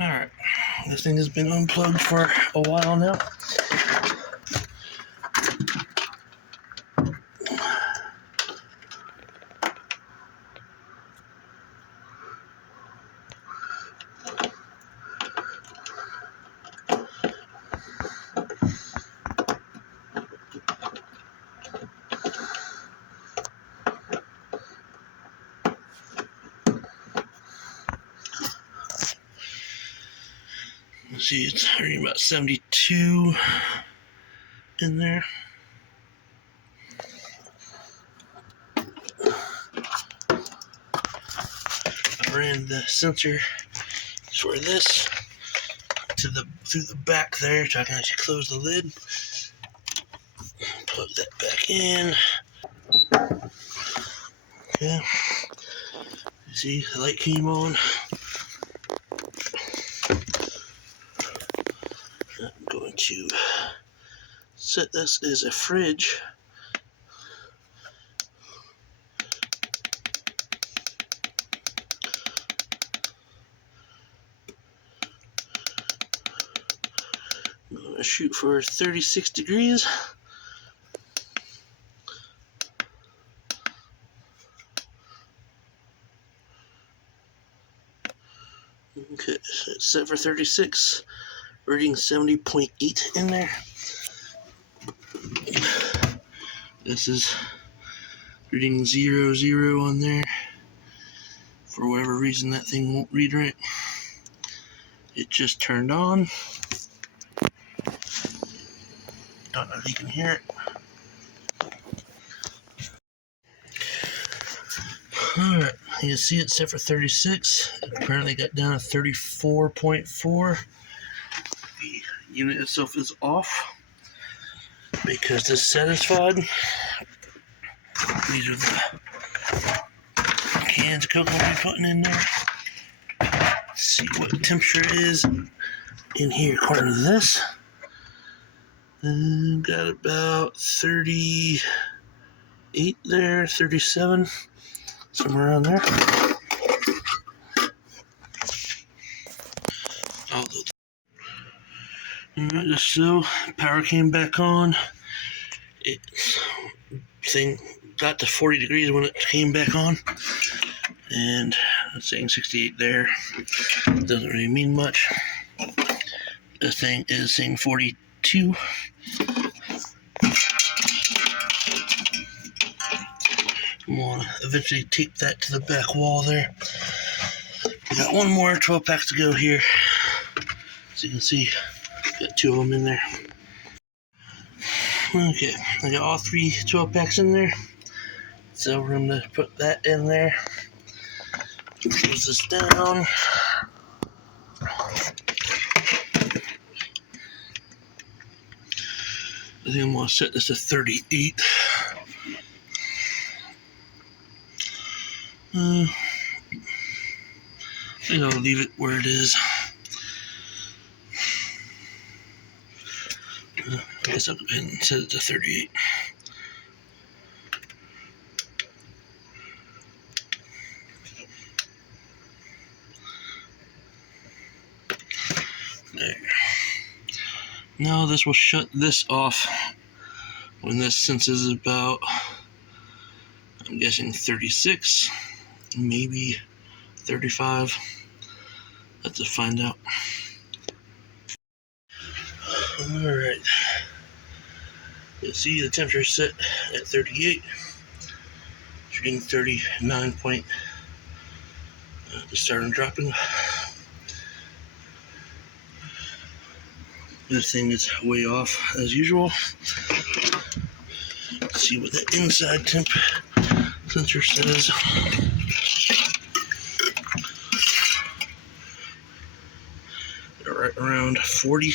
Alright, this thing has been unplugged for a while now. See, it's reading about 72 in there. I ran the sensor for this through the back there, so I can actually close the lid. Plug that back in. Okay. See, the light came on. I'm going to set this as a fridge. I'm going to shoot for 36 degrees. Okay, so it's set for 36, reading 70.8 in there. This is reading 00 on there. For whatever reason, that thing won't read right. It just turned on. Don't know if you can hear it. Alright, you see it's set for 36. It apparently got down to 34.4. The unit itself is off because it's satisfied. These are the cans of Coke I'll be putting in there. Let's see what the temperature is in here according to this. Got about 38 there, 37. Somewhere around there. Alright, just so power came back on. Thing got to 40 degrees when it came back on, and it's saying 68 there. Doesn't really mean much. This thing is saying 42. I'm going to eventually tape that to the back wall there. We got one more 12 packs to go here. As you can see, got 2 of them in there. Okay, I got all 3 12 packs in there. So we're going to put that in there. Close this down. I think I'm going to set this to 38. I think I'll leave it where it is. I guess I'll go ahead and set it to 38. There. Now this will shut this off when this senses about, I'm guessing 36, maybe 35. Have to find out. Alright. You see the temperature set at 38. Shooting 39 point. Just starting dropping. This thing is way off as usual. Let's see what the inside temp sensor says. Right around 40.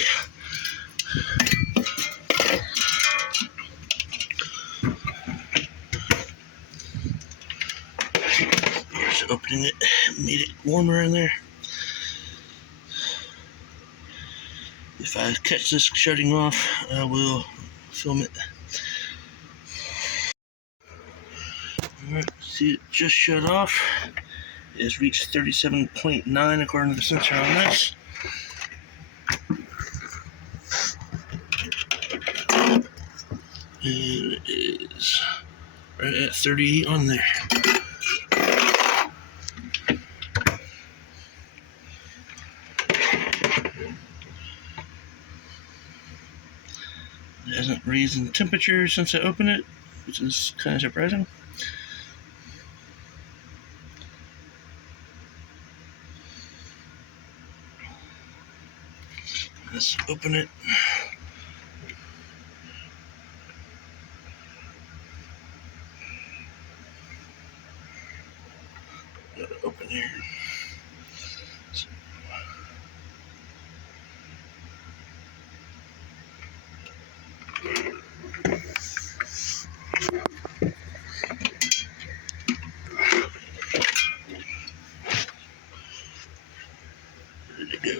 Just opening it, made it warmer in there. If I catch this shutting off, I will film it. Alright, see it just shut off. It has reached 37.9 according to the sensor on this. And it is right at 38 on there. It hasn't raised in temperature since I opened it, which is kind of surprising. Let's open it. Gotta open here. Ready to go.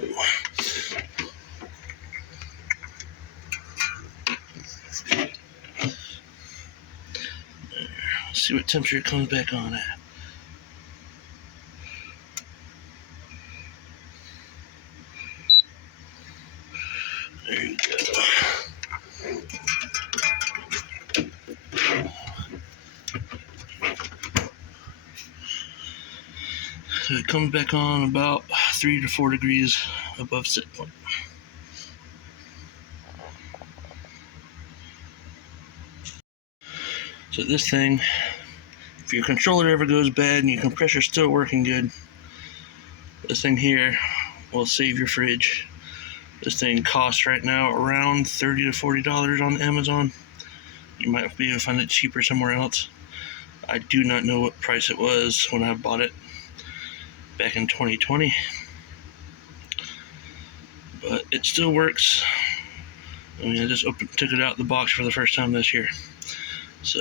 Let's see what temperature it comes back on at. There you go. So it comes back on about 3 to 4 degrees above set point. So this thing, if your controller ever goes bad and your compressor's still working good, this thing here will save your fridge. This thing costs right now around $30 to $40 on Amazon. You might be able to find it cheaper somewhere else. I do not know what price it was when I bought it back in 2020. But it still works. I mean, I just took it out of the box for the first time this year. So